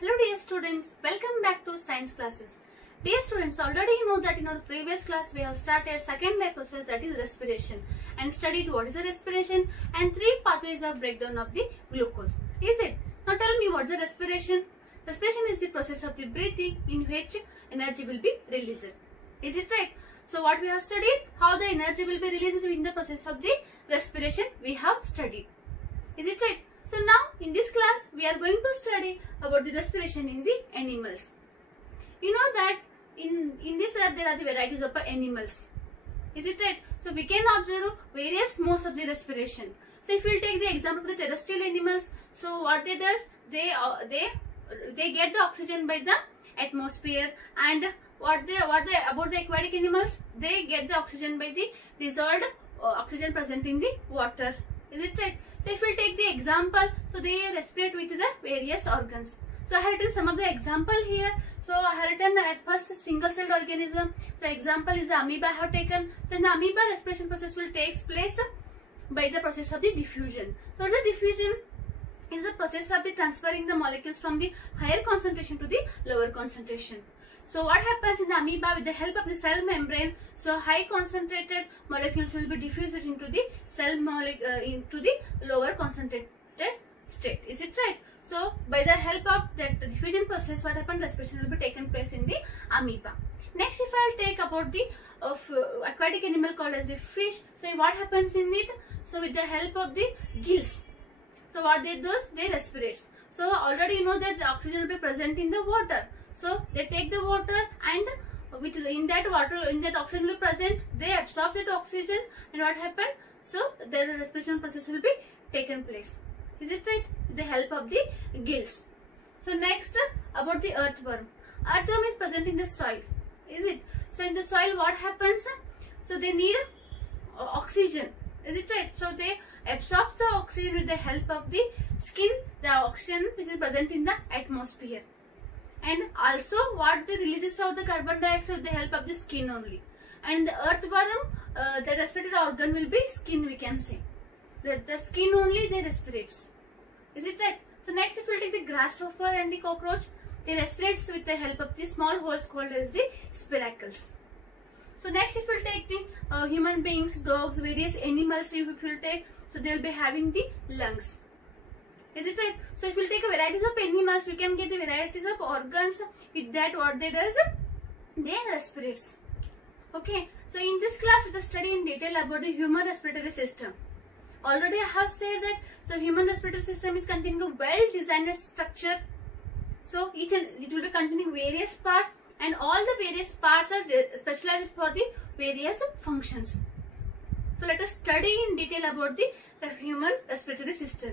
Hello dear students, welcome back to science classes. Dear students, already you know that in our previous class we have started second life process, that is respiration, and studied what is the respiration and three pathways of breakdown of the glucose. Is it? Now tell me, what is the respiration? Respiration is the process of the breathing in which energy will be released. Is it right? So what we have studied, how the energy will be released in the process of the respiration we have studied. Is it right? So now in this class we are going to study about the respiration in the animals. You know that in this earth there are the varieties of animals. Is it right? So we can observe various modes of the respiration. So if we will take the example of the terrestrial animals, so what they does, they get the oxygen by the atmosphere, and what about the aquatic animals, they get the oxygen by the dissolved oxygen present in the water. Is it right? So if we take the example, so they respirate with the various organs. So I have written some of the example here. So I have written at first single-celled organism. So example is the amoeba I have taken. So in the amoeba, respiration process will take place by the process of the diffusion. So what is the diffusion? Is the process of the transferring the molecules from the higher concentration to the lower concentration. So what happens in the amoeba, with the help of the cell membrane, so high concentrated molecules will be diffused into the cell into the lower concentrated state. Is it right? So by the help of that diffusion process, what happens, respiration will be taken place in the amoeba. Next, if I will take about the aquatic animal called as the fish, so what happens in it? So with the help of the gills, so what they do is they respirate. So already you know that the oxygen will be present in the water. So they take the water, and in that oxygen will be present, they absorb that oxygen, and what happened? So the respiration process will be taken place. Is it right? With the help of the gills. So next, about the earthworm. Earthworm is present in the soil. Is it? So in the soil what happens? So they need oxygen. Is it right? So they absorb the oxygen with the help of the skin, the oxygen which is present in the atmosphere. And also what they releases out the carbon dioxide with the help of the skin only. And the earthworm, the respiratory organ will be skin, we can say. The skin only they respirates. Is it right? So next, if we take the grasshopper and the cockroach, they respirates with the help of the small holes called as the spiracles. So next, if we take the human beings, dogs, various animals, if we take, so they will be having the lungs. Is it right? So if we take a varieties of animals, we can get the varieties of organs. With that, what they does, they respirates. Okay. So in this class, let us study in detail about the human respiratory system. Already I have said that so human respiratory system is containing a well-designed structure. So it will be containing various parts, and all the various parts are specialized for the various functions. So let us study in detail about the human respiratory system.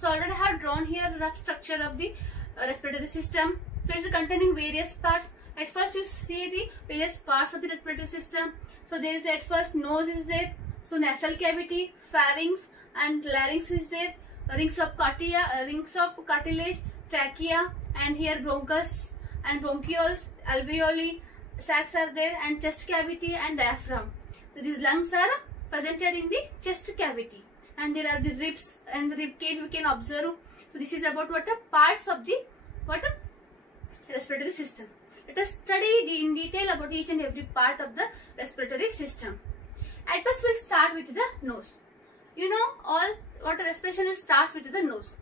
So already I have drawn here the rough structure of the respiratory system. So it is containing various parts. At first you see the various parts of the respiratory system. So there is at first nose is there. So nasal cavity, pharynx and larynx is there. Rings of cartilage, trachea, and here bronchus and bronchioles, alveoli, sacs are there, and chest cavity and diaphragm. So these lungs are presented in the chest cavity. And there are the ribs and the rib cage we can observe. So this is about what parts of the respiratory system. Let us study in detail about each and every part of the respiratory system. At first we'll start with the nose. You know what a respiration starts with the nose.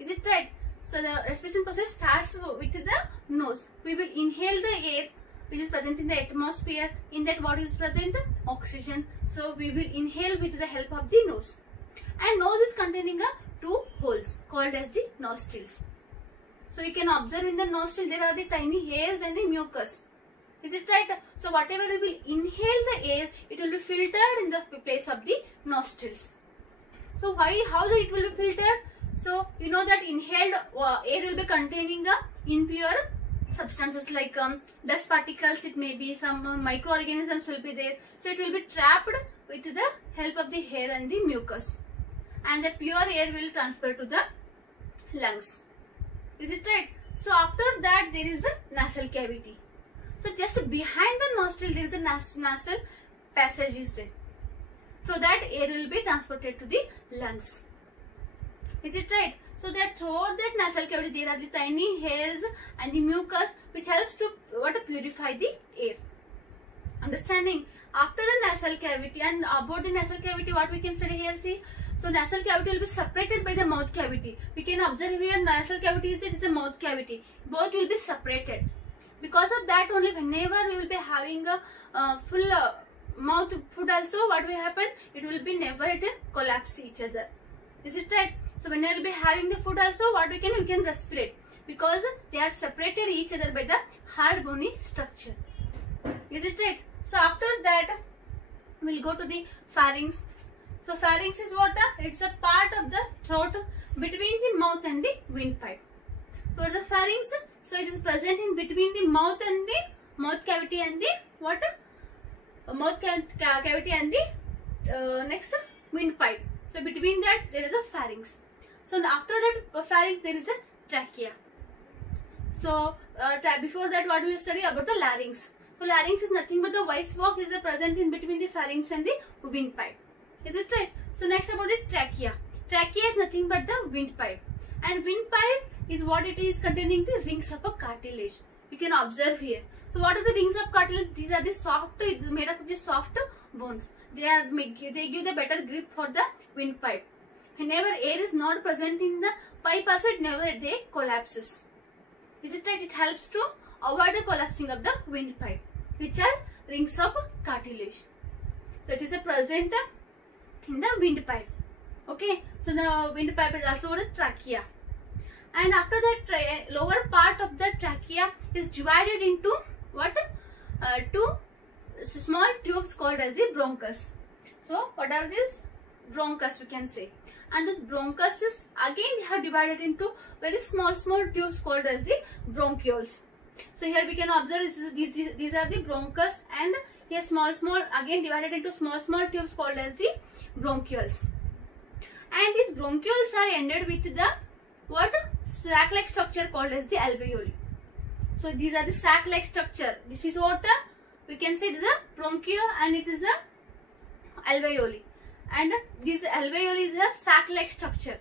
Is it right? So the respiration process starts with the nose. We will inhale the air which is present in the atmosphere. In that, what is present? Oxygen. So we will inhale with the help of the nose. And nose is containing two holes called as the nostrils. So you can observe in the nostril there are the tiny hairs and the mucus. Is it right? So whatever we will inhale the air, it will be filtered in the place of the nostrils. So how it will be filtered? So you know that inhaled air will be containing impure substances like dust particles, it may be some microorganisms will be there. So it will be trapped with the help of the hair and the mucus. And the pure air will transfer to the lungs. Is it right? So after that there is a nasal cavity. So just behind the nostril there is a nasal passage is there. So that air will be transported to the lungs. Is it right? So that throughout that nasal cavity there are the tiny hairs and the mucus which helps to purify the air. Understanding? After the nasal cavity and about the nasal cavity, what we can study here, see. So nasal cavity will be separated by the mouth cavity. We can observe here nasal cavity is a mouth cavity. Both will be separated. Because of that only, whenever we will be having a full mouth food also, what will happen? It will be never it collapse each other. Is it right? So when we will be having the food also, what we can respirate, because they are separated each other by the hard bony structure. Is it right? So after that, we will go to the pharynx. So pharynx is what? It's a part of the throat between the mouth and the windpipe. So the pharynx, so it is present in between the mouth and the mouth cavity and the what? Mouth cavity and the next windpipe. So between that there is a pharynx. So after that pharynx there is a trachea. So before that what we will study about the larynx. So larynx is nothing but the voice box is present in between the pharynx and the windpipe. Is it right? So next about the trachea. Trachea is nothing but the windpipe. And windpipe is what it is, containing the rings of a cartilage. You can observe here. So what are the rings of cartilage? These are the soft, it is made up of the soft bones. They give the better grip for the windpipe. Whenever air is not present in the pipe also, they collapses. Is it right? It helps to avoid the collapsing of the windpipe, which are rings of cartilage. So it is a present in the windpipe. Okay. So the windpipe is also a trachea. And after that, lower part of the trachea is divided into what? Two small tubes called as the bronchus. So what are these? Bronchus we can say. And this bronchus is again they have divided into very small tubes called as the bronchioles. So here we can observe these are the bronchus, and here small again divided into small tubes called as the bronchioles. And these bronchioles are ended with the what? Sac-like structure called as the alveoli. So these are the sac-like structure. This is what we can say it is a bronchio and it is a alveoli. And this alveoli is a sac-like structure.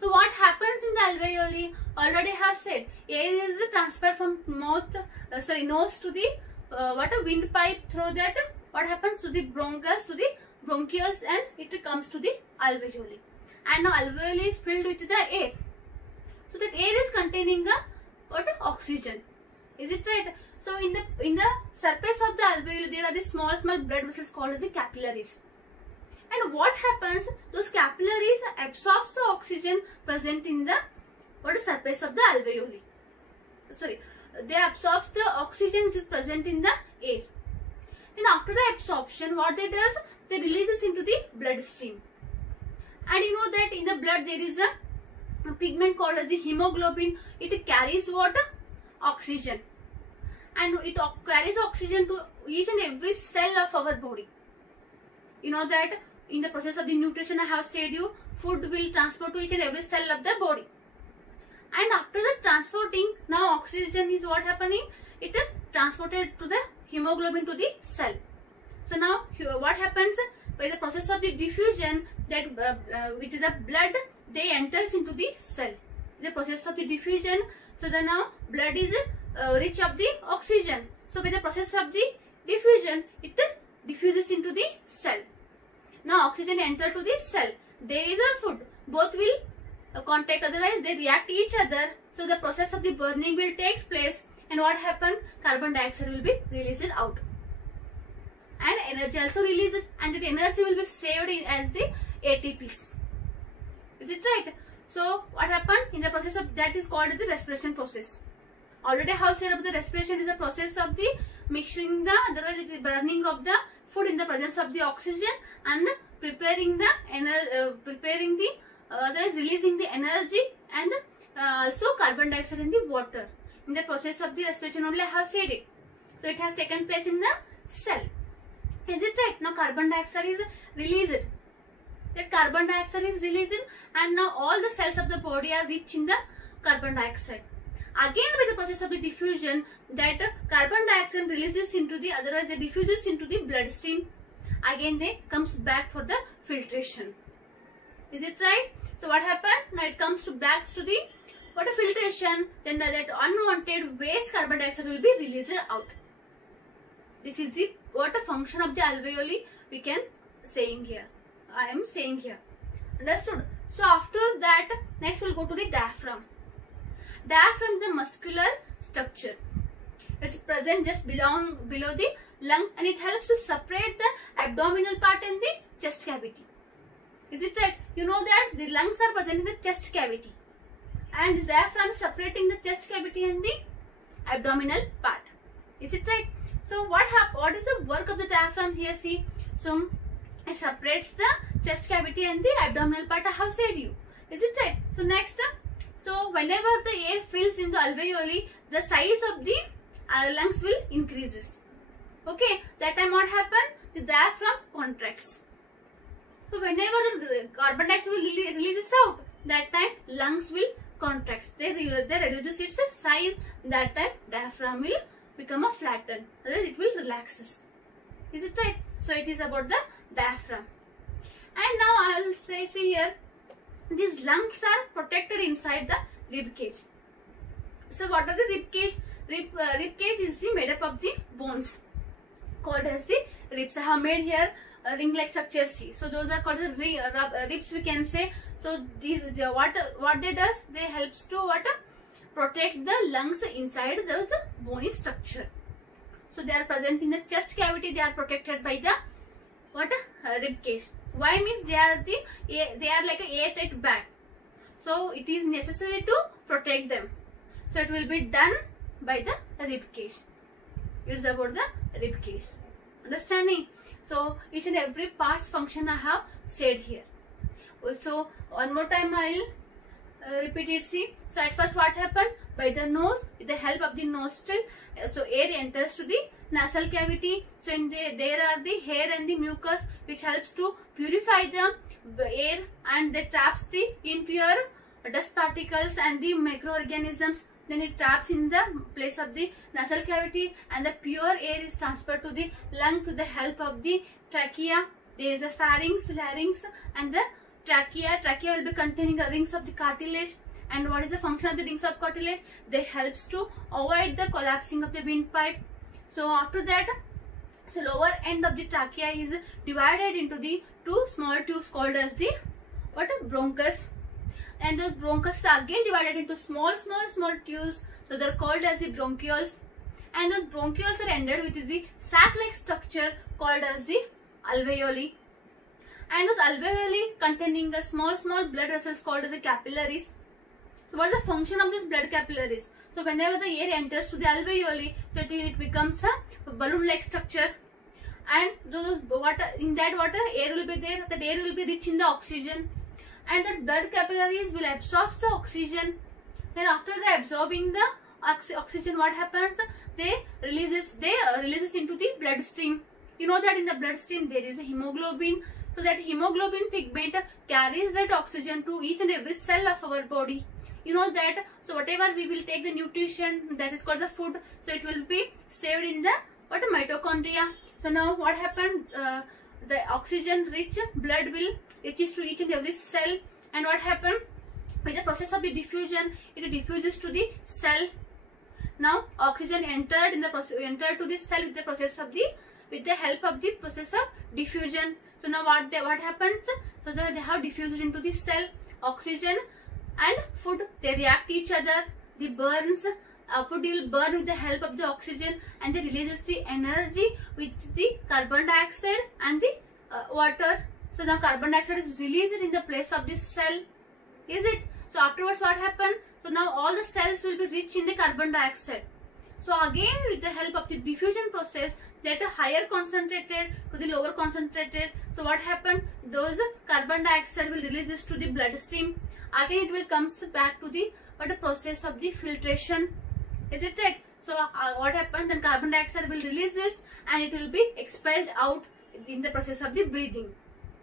So what happens in the alveoli? Already have said, air is transferred from nose to the windpipe. Through that, what happens to the bronchus, to the bronchioles, and it comes to the alveoli. And now alveoli is filled with the air. So that air is containing oxygen. Is it right? So in the surface of the alveoli there are the small blood vessels called as the capillaries. And what happens? Those capillaries absorbs the oxygen present in the surface of the alveoli. Sorry, they absorbs the oxygen which is present in the air. Then after the absorption, what they does? They releases into the bloodstream. And you know that in the blood there is a pigment called as the hemoglobin. It carries what? Oxygen. And it carries oxygen to each and every cell of our body. You know that in the process of the nutrition, I have said you, food will transport to each and every cell of the body. And after the transporting, now oxygen is what happening? It is transported to the hemoglobin to the cell. So now what happens? By the process of the diffusion, that with the blood, they enters into the cell. The process of the diffusion, so the now blood is rich of the oxygen. So by the process of the diffusion, it diffuses into the cell. Now oxygen enter to the cell. There is a food. Both will contact, otherwise they react each other. So the process of the burning will take place. And what happen? Carbon dioxide will be released out. And energy also releases, and that energy will be saved as the ATPs. Is it right? So what happened? In the process of that is called as the respiration process. Already I have said about the respiration is a process of the mixing the, otherwise it is burning of the food in the presence of the oxygen and preparing the otherwise releasing the energy and also carbon dioxide in the water. In the process of the respiration only I have said it. So it has taken place in the cell. Is it right? Now carbon dioxide is released. That carbon dioxide is released, and now all the cells of the body are rich in the carbon dioxide. Again with the process of the diffusion, that carbon dioxide releases into the, otherwise they diffuses into the bloodstream. Again they comes back for the filtration. Is it right? So what happened? Now it comes to back to the water filtration. Then that unwanted waste carbon dioxide will be released out. This is the what a function of the alveoli we can saying here. I am saying here. Understood? So after that, next we'll go to the diaphragm. Diaphragm is the muscular structure. It's present just below the lung, and it helps to separate the abdominal part and the chest cavity. Is it right? You know that the lungs are present in the chest cavity, and the diaphragm is separating the chest cavity and the abdominal part. Is it right? So what is the work of the diaphragm here? See, so it separates the chest cavity and the abdominal part. I have said you. Is it right? So next, so whenever the air fills in the alveoli, the size of the lungs will increases. Okay, that time what happen? The diaphragm contracts. So whenever the carbon dioxide will releases out, that time lungs will contract. They reduce its size. That time diaphragm will become a flatten. Otherwise it will relaxes. Is it right? So it is about the diaphragm. And now I will say, see here, these lungs are protected inside the rib cage. So what are the rib cage? Rib cage is made up of the bones called as the ribs. I have made here ring-like structures. See, so those are called the ribs, we can say. So these what they does? They helps to protect the lungs inside the bony structure. So they are present in the chest cavity. They are protected by the rib cage. Why means they are like a airtight bag. So it is necessary to protect them. So it will be done by the rib cage. It is about the rib cage. Understanding? So each and every part's function I have said here. So one more time I will repeat it. See, so at first what happened? By the nose, with the help of the nostril, so air enters to the nasal cavity. So in there are the hair and the mucus which helps to purify the air, and they traps the impure dust particles and the microorganisms. Then it traps in the place of the nasal cavity, and the pure air is transferred to the lungs with the help of the trachea. There is a pharynx, larynx, and the trachea. Trachea will be containing the rings of the cartilage. And what is the function of the rings of cartilage? They helps to avoid the collapsing of the windpipe. So after that, so lower end of the trachea is divided into the two small tubes called as the bronchus. And those bronchus are again divided into small tubes. So they are called as the bronchioles. And those bronchioles are ended with the sac-like structure called as the alveoli. And those alveoli containing the small blood vessels called as the capillaries. So what is the function of these blood capillaries? So whenever the air enters to the alveoli, so it becomes a balloon-like structure. And those in that water air will be there. That air will be rich in the oxygen. And the blood capillaries will absorb the oxygen. Then after the absorbing the oxygen, what happens? They releases into the bloodstream. You know that in the bloodstream there is a hemoglobin. So that hemoglobin pigment carries that oxygen to each and every cell of our body. You know that. So whatever we will take the nutrition, that is called the food. So it will be saved in the mitochondria. So now what happened? The oxygen rich blood will reaches to each and every cell. And what happened? By the process of the diffusion, it diffuses to the cell. Now oxygen entered to the cell with the help of the process of diffusion. So now what happens? So they have diffused into the cell. Oxygen and food, they react each other. The burns, food will burn with the help of the oxygen, and they releases the energy with the carbon dioxide and the water. So now carbon dioxide is released in the place of this cell. Is it? So afterwards what happened? So now all the cells will be rich in the carbon dioxide. So again with the help of the diffusion process, that are higher concentrated to the lower concentrated. So what happened? Those carbon dioxide will releases to the bloodstream. Again it will comes back to the process of the filtration. Is it right? So what happened? Then carbon dioxide will release this, and it will be expelled out in the process of the breathing.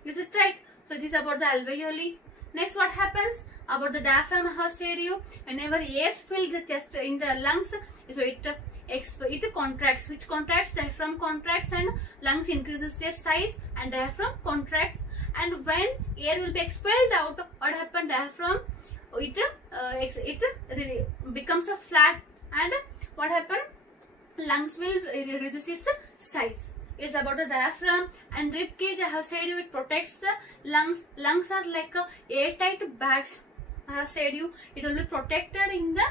Is it right? So this is about the alveoli. Next what happens? About the diaphragm, I have said you, whenever air fills the chest in the lungs, so it contracts. Which contracts? Diaphragm contracts, and lungs increases their size, and diaphragm contracts. and when air will be expelled out, what happen? Diaphragm, it becomes a flat, and what happen? Lungs will reduce its size. It's about the diaphragm. And rib cage, I have said you, it protects the lungs. Lungs are like airtight bags. I have said you, it will be protected in the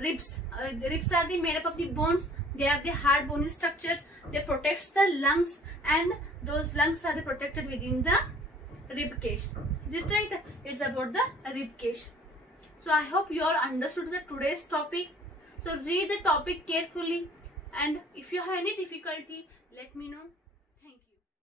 ribs. The ribs are made up of the bones. They are the hard bony structures. They protects the lungs, and those lungs are protected within the rib cage. Is it right? It's about the rib cage. So I hope you all understood the today's topic. So read the topic carefully, and if you have any difficulty, let me know.